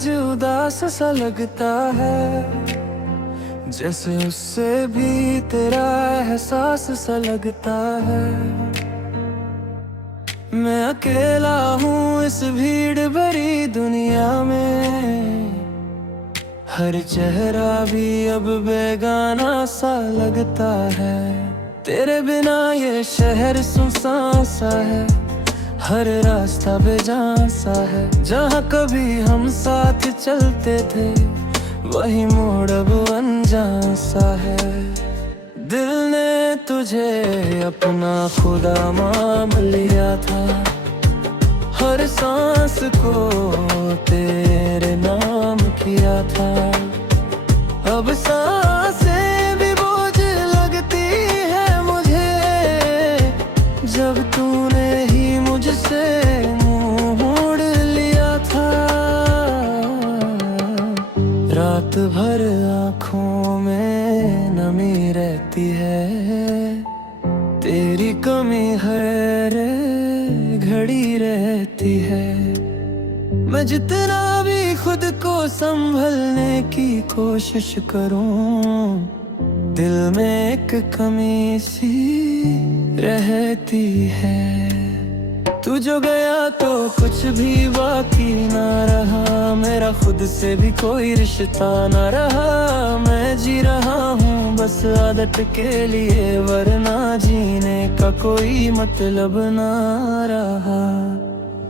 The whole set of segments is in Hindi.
आज उदास सा लगता है, जैसे उससे भी तेरा एहसास सा लगता है। मैं अकेला हूँ इस भीड़ भरी दुनिया में, हर चेहरा भी अब बेगाना सा लगता है। तेरे बिना ये शहर सुनसान सा है, हर रास्ता बेजान सा है। जहाँ कभी हम साथ चलते थे, वही मोड़ अब अनजान सा है। दिल ने तुझे अपना खुदा मान लिया था, हर सांस को तेरे नाम किया था। अब सांसें भी बोझ लगती है मुझे, जब तूने ही मुझसे मुंह मोड़ लिया था। रात भर आँखों में नमी रहती है, तेरी कमी हर घड़ी रहती है। मैं जितना भी खुद को संभलने की कोशिश करूं, दिल में एक कमी सी रहती है। तू जो गया तो कुछ भी बाकी ना रहा, मेरा खुद से भी कोई रिश्ता ना रहा। मैं जी रहा हूँ बस आदत के लिए, वरना जीने का कोई मतलब ना रहा।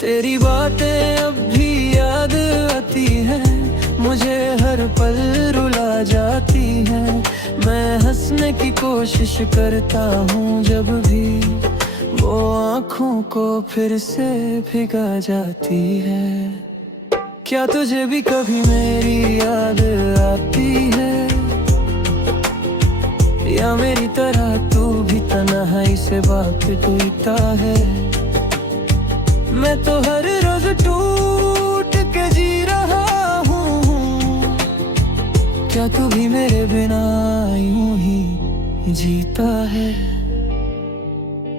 तेरी बातें अब भी याद आती हैं, मुझे हर पल रुला जाती हैं। मैं हंसने की कोशिश करता हूँ जब भी वो आँखों को फिर से भिगा जाती है। क्या तुझे भी कभी मेरी याद आती है, या मेरी तरह तू भी तन्हाई से वाक़िफ़ है? मैं तो हर रोज टूट के जी रहा हूँ, क्या तू भी मेरे बिना यूं ही जीता है?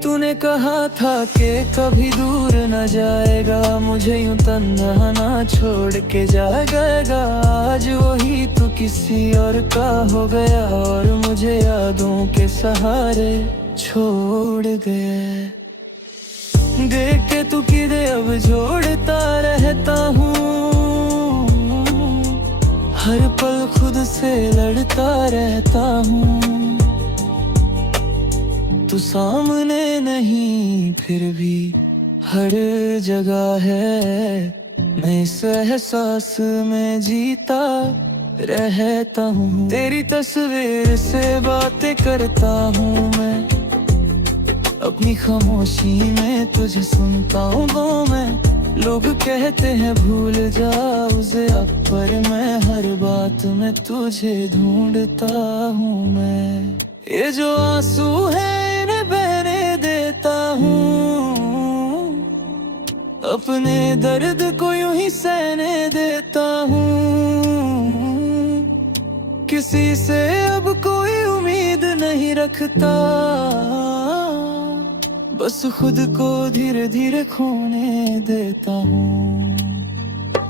तूने कहा था कि कभी दूर न जाएगा, मुझे यूं तन्हा ना छोड़ के जाएगा। आज वही तो किसी और का हो गया, और मुझे यादों के सहारे छोड़ गए। देख के तू किधर अब जोड़ता रहता हूँ, हर पल खुद से लड़ता रहता हूँ। तू सामने नहीं फिर भी हर जगह है, मैं इस एहसास में जीता रहता हूँ। तेरी तस्वीर से बातें करता हूँ मैं, अपनी खामोशी में तुझे सुनता हूँ मैं। लोग कहते हैं भूल जा उसे, अब पर मैं हर बात में तुझे ढूंढता हूँ मैं। ये जो आंसू है इन्हें बहने देता हूँ, अपने दर्द को यूं ही सहने देता हूँ। किसी से अब कोई उम्मीद नहीं रखता, बस खुद को धीरे धीरे खोने देता हूँ।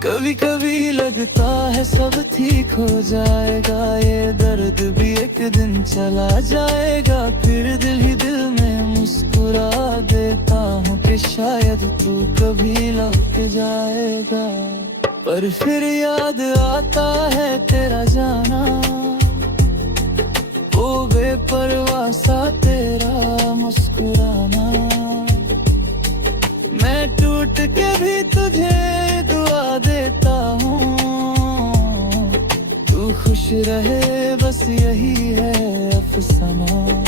कभी कभी लगता है सब ठीक हो जाएगा, ये दर्द भी एक दिन चला जाएगा। फिर दिल ही दिल में मुस्कुरा देता हूँ कि शायद तू कभी लौट जाएगा। पर फिर याद आता है तेरा जाना, वो बेपरवाह सा तेरा मुस्कुराना। मैं टूट के भी तुझे दुआ देता हूँ, तू खुश रहे बस यही है अफसाना।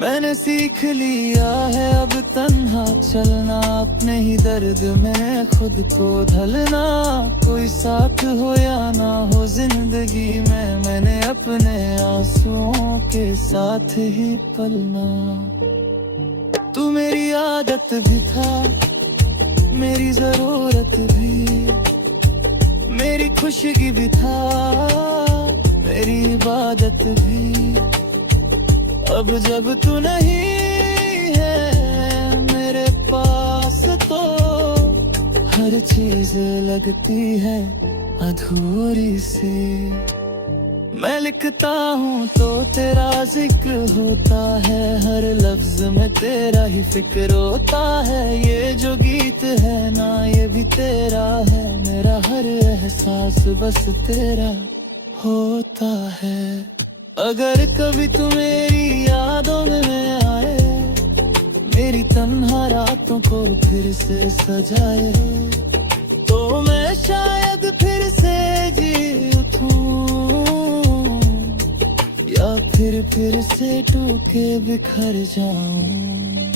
मैंने सीख लिया है अब तन्हा चलना, अपने ही दर्द में खुद को ढलना। कोई साथ हो या ना हो जिंदगी में, मैंने अपने आंसुओं के साथ ही पलना। तू मेरी आदत भी था, मेरी जरूरत भी, मेरी खुशगी भी था, मेरी इबादत भी। अब जब तू नहीं है मेरे पास, तो हर चीज लगती है अधूरी सी। मैं लिखता हूँ तो तेरा जिक्र होता है, हर लफ्ज में तेरा ही फिक्र होता है। ये जो गीत है ना ये भी तेरा है, मेरा हर एहसास बस तेरा होता है। अगर कभी तू मेरी यादों में आए, मेरी तन्हा रातों को फिर से सजाए, तो मैं शायद फिर से जी उठूं, या फिर से टूटे बिखर जाऊं।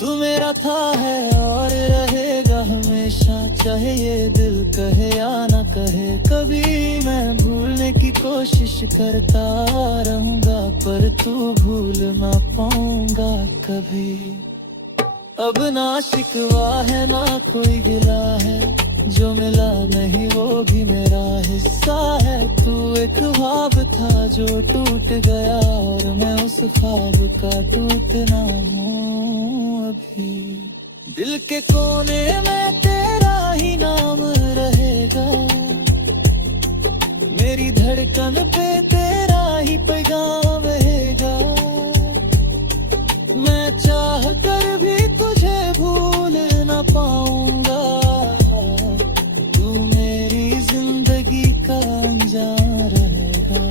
तू मेरा था है और रहेगा हमेशा, चाहे ये दिल कहे या ना कहे। कभी मैं भूलने की कोशिश करता रहूंगा, पर तू भूल ना पाऊंगा कभी। अब ना शिकवा है ना कोई गिला है, जो मिला नहीं वो भी मेरा हिस्सा है। तू एक ख्वाब था जो टूट गया, और मैं उस ख्वाब का टूटना हूँ अभी। दिल के कोने में तेरा ही नाम रहेगा, मेरी धड़कन पे तेरा ही पैगाम रहेगा। मैं चाह कर भी तुझे भूल न पाऊंगा, तू मेरी जिंदगी का अंजाम रहेगा।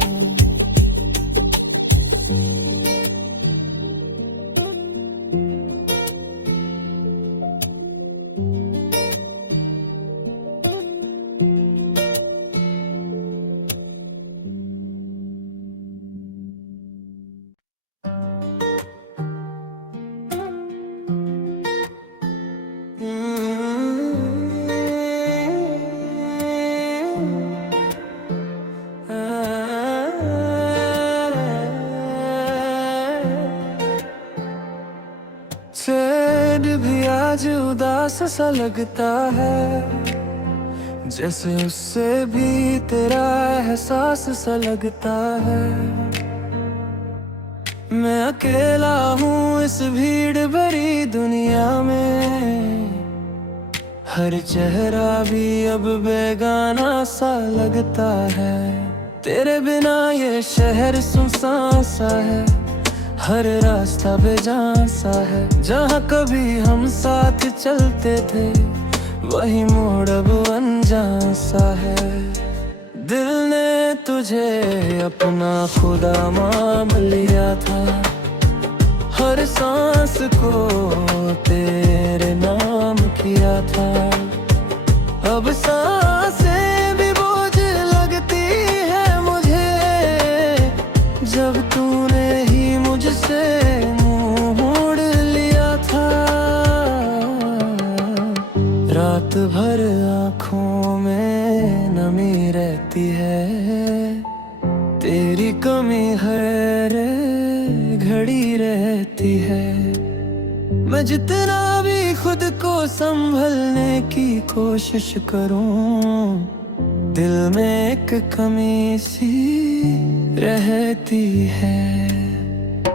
चैन भी आज उदास सा लगता है, जैसे उससे भी तेरा एहसास सा लगता है। मैं अकेला हूँ इस भीड़ भरी दुनिया में, हर चेहरा भी अब बेगाना सा लगता है। तेरे बिना ये शहर सुनसान सा है, हर रास्ता बेजान सा है। जहाँ कभी हम साथ चलते थे, वही मोड़ अब अनजान सा है। दिल ने तुझे अपना खुदा मान लिया था, हर सांस को तेरे नाम किया था। अब सांसें भी बोझ लगती है मुझे, जब तूने ही मुझसे मुंह मोड़ लिया था। रात भर आँखों में नमी रहती है, तेरी कमी हर घड़ी रहती है। मैं जितना भी खुद को संभलने की कोशिश करूं, दिल में एक कमी सी रहती है।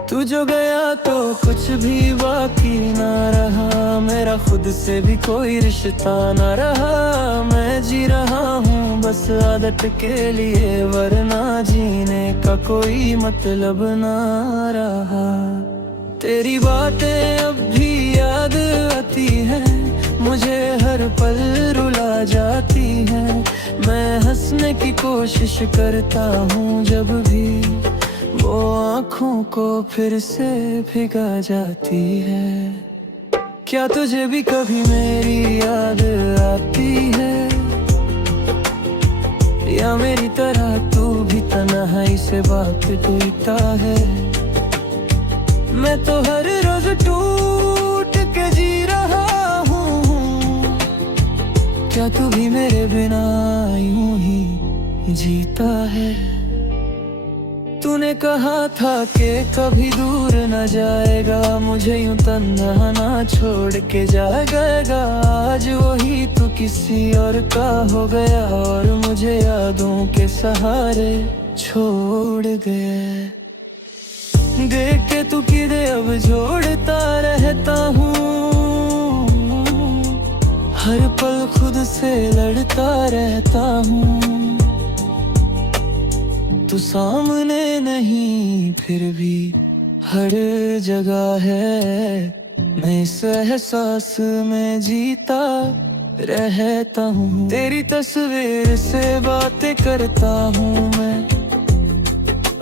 तू जो गया तो कुछ भी बाकी ना रहा, मेरा खुद से भी कोई रिश्ता ना रहा। मैं जी रहा हूँ बस आदत के लिए, वरना जीने का कोई मतलब ना रहा। तेरी बातें अब भी याद आती हैं, मुझे हर पल रुला जाती हैं। मैं हंसने की कोशिश करता हूँ जब भी वो आँखों को फिर से भिगा जाती है। क्या तुझे भी कभी मेरी याद आती है, या मेरी तरह तू भी तन्हाई से बात टूटता है? मैं तो हर रोज टूट के जी रहा हूँ, क्या तू भी मेरे बिना यूं ही जीता है? तूने कहा था कि कभी दूर न जाएगा, मुझे यूं तन्हा ना छोड़ के जाएगा। आज वही तू किसी और का हो गया, और मुझे यादों के सहारे छोड़ गए। देख के तू किधे अब जोड़ता रहता हूँ, हर पल खुद से लड़ता रहता हूँ। तू सामने नहीं फिर भी हर जगह है, मैं इस एहसास में जीता रहता हूँ। तेरी तस्वीर से बातें करता हूँ मैं,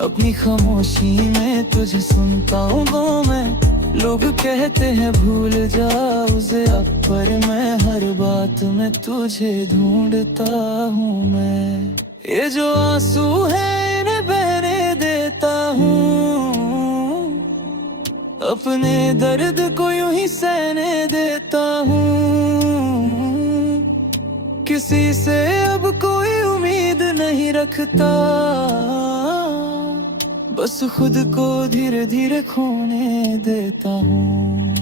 अपनी खामोशी में तुझे सुनता हूँ गो मैं। लोग कहते हैं भूल जा उसे अब, पर मैं हर बात में तुझे ढूंढता हूँ मैं। ये जो आंसू है इन्हें बहने देता हूँ, अपने दर्द को यूं ही सहने देता हूँ। किसी से अब कोई उम्मीद नहीं रखता, बस खुद को धीरे धीरे खोने देता हूँ।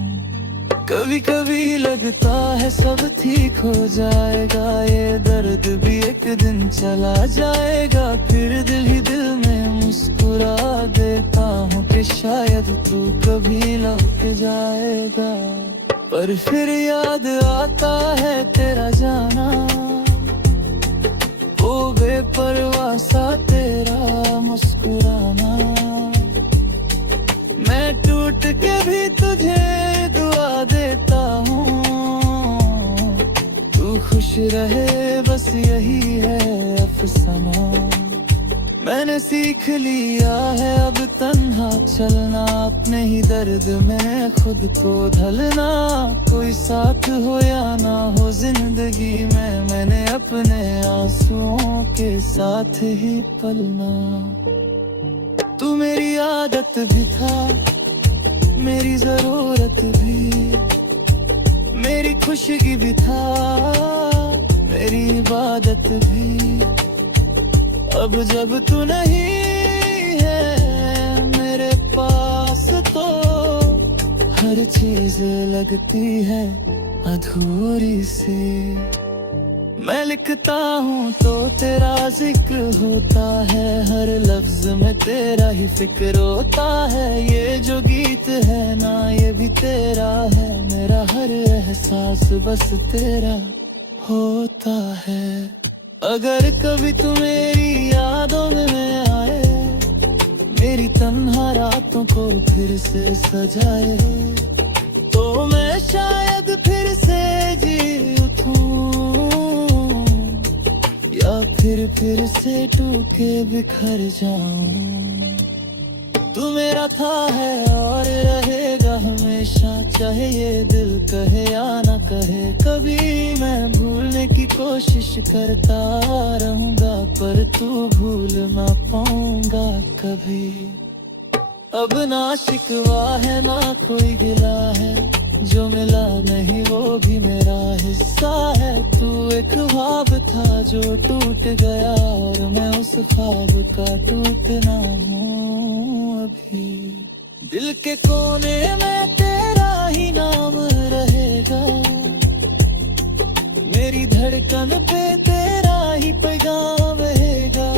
कभी कभी लगता है सब ठीक हो जाएगा, ये दर्द भी एक दिन चला जाएगा। फिर दिल ही दिल में मुस्कुरा देता हूँ कि शायद तू कभी लौट जाएगा। पर फिर याद आता है तेरा जाना, ओ बेपरवाह सा तेरा मुस्कुराना। मैं टूट के भी तुझे दुआ देता हूँ, तू खुश रहे बस यही है अफसाना। मैंने सीख लिया है अब तन्हा चलना, अपने ही दर्द में खुद को ढलना। कोई साथ हो या ना हो जिंदगी में, मैंने अपने आंसुओं के साथ ही पलना। तू मेरी आदत भी था, मेरी जरूरत भी, मेरी खुशगी भी था, मेरी इबादत भी। अब जब तू नहीं है मेरे पास तो हर चीज लगती है अधूरी सी। मैं लिखता हूँ तो तेरा जिक्र होता है, हर लफ्ज में तेरा ही फिक्र होता है। ये जो गीत है ना ये भी तेरा है, मेरा हर एहसास बस तेरा होता है। अगर कभी तू मेरी यादों में आए, मेरी तन्हा रातों को फिर से सजाए, तो मैं शायद फिर से जी उठूं, या फिर से टूट के बिखर जाऊं। तू मेरा था है और रहेगा हमेशा, चाहे ये दिल कहे या ना कहे। कभी मैं भूलने की कोशिश करता रहूंगा, पर तू भूल ना पाऊंगा कभी। अब ना शिकवा है ना कोई गिला है, जो मिला नहीं वो भी मेरा हिस्सा है। तू एक ख्वाब था जो टूट गया, और मैं उस ख्वाब का टूटना हूँ अभी। दिल के कोने में तेरा ही नाम रहेगा, मेरी धड़कन पे तेरा ही पैगाम रहेगा।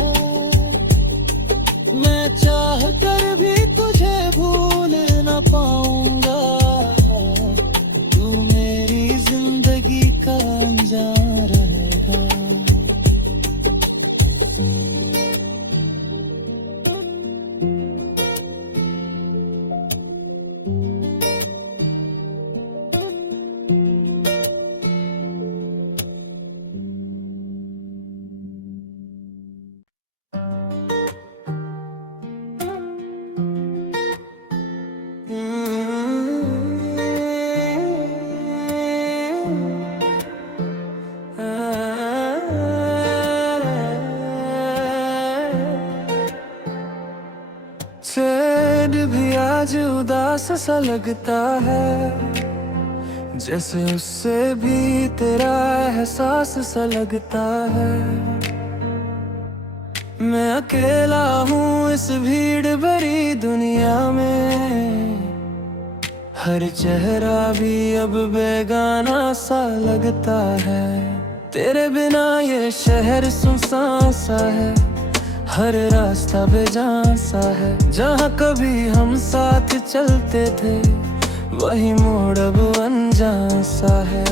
मैं चाह कर भी तुझे भूल न पाऊंगा, तू मेरी जिंदगी का अनजान रहेगा। चैन भी आज उदास सा लगता है, जैसे उससे भी तेरा एहसास सा लगता है। मैं अकेला हूँ इस भीड़ भरी दुनिया में, हर चेहरा भी अब बेगाना सा लगता है। तेरे बिना ये शहर सुनसान सा है, हर रास्ता बेजान सा है। जहाँ कभी हम साथ चलते थे, वही मोड़ अब अनजान सा है।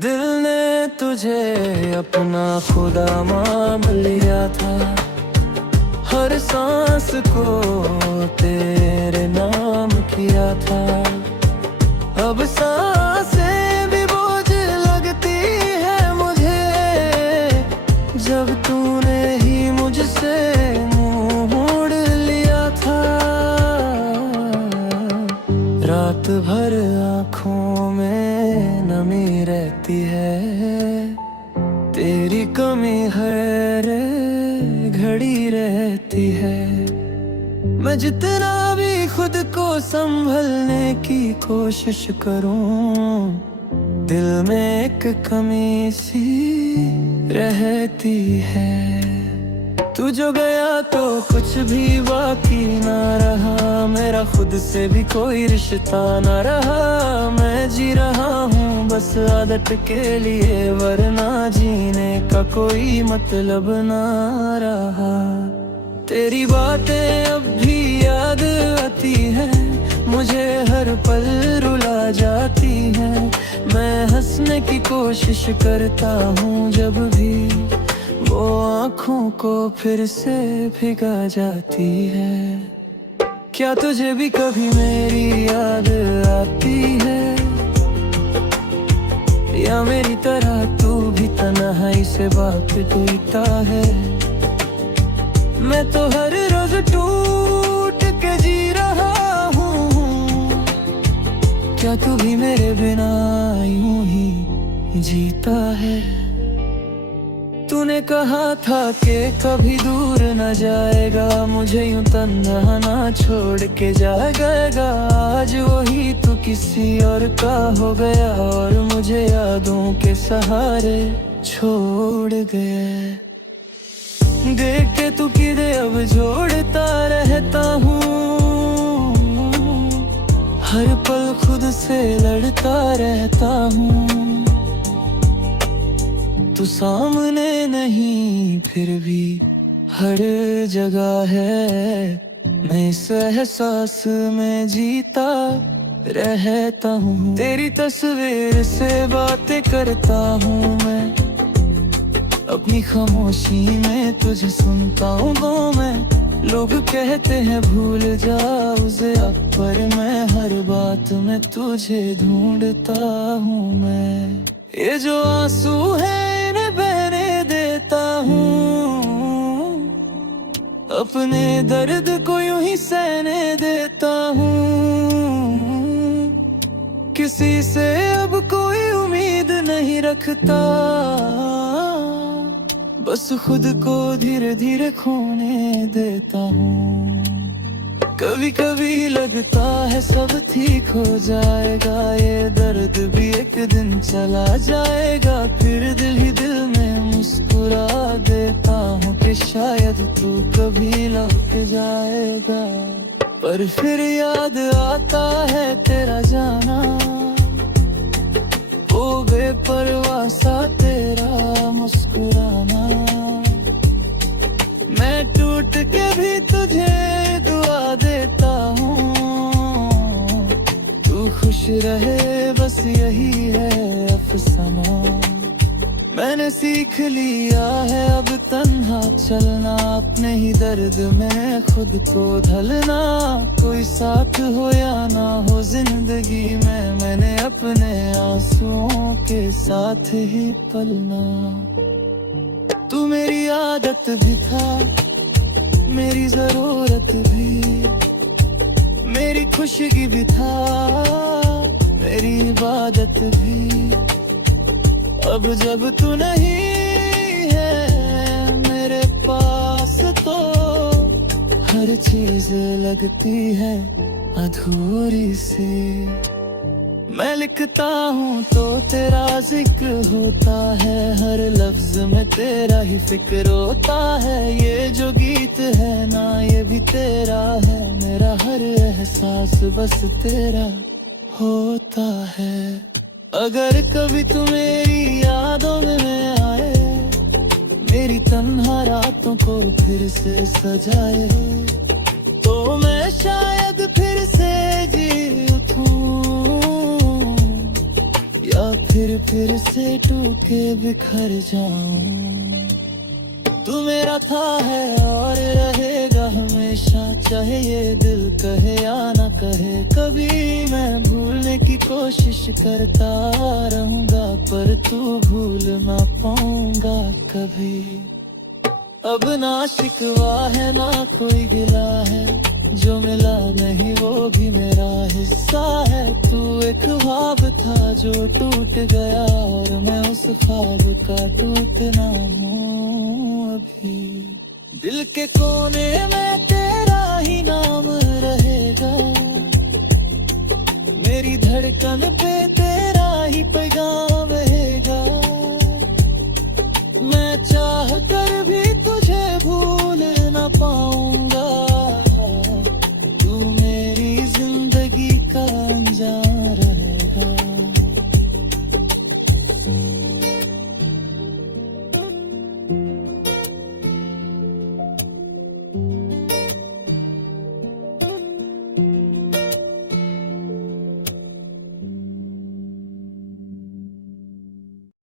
दिल ने तुझे अपना खुदा मान लिया था, हर सांस को तेरे नाम किया था। अब सांसें भी बोझ लगती है मुझे, जब तूने ही मुझसे मुंह मोड़ लिया था। रात भर आँखों में नमी रहती है, तेरी कमी हर घड़ी रहती है। मैं जितना भी खुद को संभलने की कोशिश करूं, दिल में एक कमी सी रहती है। तू जो गया तो कुछ भी बाकी ना रहा, मेरा खुद से भी कोई रिश्ता ना रहा। मैं जी रहा हूँ बस आदत के लिए, वरना जीने का कोई मतलब ना रहा। तेरी बातें अब भी याद आती हैं, मुझे हर पल रुला जाती हैं। मैं हंसने की कोशिश करता हूँ जब भी वो आँखों को फिर से भिगा जाती है। क्या तुझे भी कभी मेरी याद आती है, या मेरी तरह तू भी तन्हाई से बात टूटा है? मैं तो हर रोज टूट के जी रहा हूँ, क्या तू भी मेरे बिना यूं ही जीता है? तूने कहा था कि कभी दूर न जाएगा, मुझे यूं तन्हा ना छोड़ के जाएगा। आज वही तू किसी और का हो गया, और मुझे यादों के सहारे छोड़ गया। देख के तू किधे अब जोड़ता रहता हूँ, हर पल खुद से लड़ता रहता हूँ। तू सामने नहीं फिर भी हर जगह है, मैं इस एहसास में जीता रहता हूँ। तेरी तस्वीर से बातें करता हूँ मैं, अपनी खामोशी में तुझे सुनता हूँ गो मैं। लोग कहते हैं भूल जा उसे, पर मैं हर बात में तुझे ढूंढता हूँ मैं। ये जो आंसू है इन्हें बहने देता हूँ, अपने दर्द को यूं ही सहने देता हूँ। किसी से अब कोई उम्मीद नहीं रखता, बस खुद को धीरे धीरे खोने देता हूँ। कभी कभी लगता है सब ठीक हो जाएगा, ये दर्द भी एक दिन चला जाएगा। फिर दिल ही दिल में मुस्कुरा देता हूँ कि शायद तू कभी लौट जाएगा। पर फिर याद आता है तेरा जाना, ओ बेपरवाह सा तेरा मुस्कुराना। मैं टूट के भी तुझे दुआ देता हूँ, तू खुश रहे बस यही है अफसाना। मैंने सीख लिया है अब तन्हा चलना, अपने ही दर्द में खुद को ढलना। कोई साथ हो या ना हो जिंदगी में, मैंने अपने आंसुओं के साथ ही पलना। तू मेरी आदत भी था, मेरी जरूरत भी, मेरी खुशगी भी था, मेरी इबादत भी। अब जब तू नहीं है मेरे पास तो हर चीज लगती है अधूरी सी। मैं लिखता हूँ तो तेरा जिक्र होता है, हर लफ्ज में तेरा ही फिक्र होता है। ये जो गीत है ना ये भी तेरा है, मेरा हर एहसास बस तेरा होता है। अगर कभी तू मेरी यादों में आए, मेरी तन्हा रातों को फिर से सजाए, तो मैं शायद फिर से जी उठूं, या फिर से टूट के बिखर जाऊं। तू मेरा था है और रहेगा हमेशा, चाहे ये दिल कहे या ना कहे। कभी मैं भूलने की कोशिश करता रहूंगा, पर तू भूल ना पाऊंगा कभी। अब ना शिकवा है ना कोई गिला है, जो मिला नहीं वो भी मेरा हिस्सा है। तू एक ख्वाब था जो टूट गया, और मैं उस ख्वाब का टूटना हूँ अभी। दिल के कोने में तेरा ही नाम रहेगा, मेरी धड़कन पे तेरा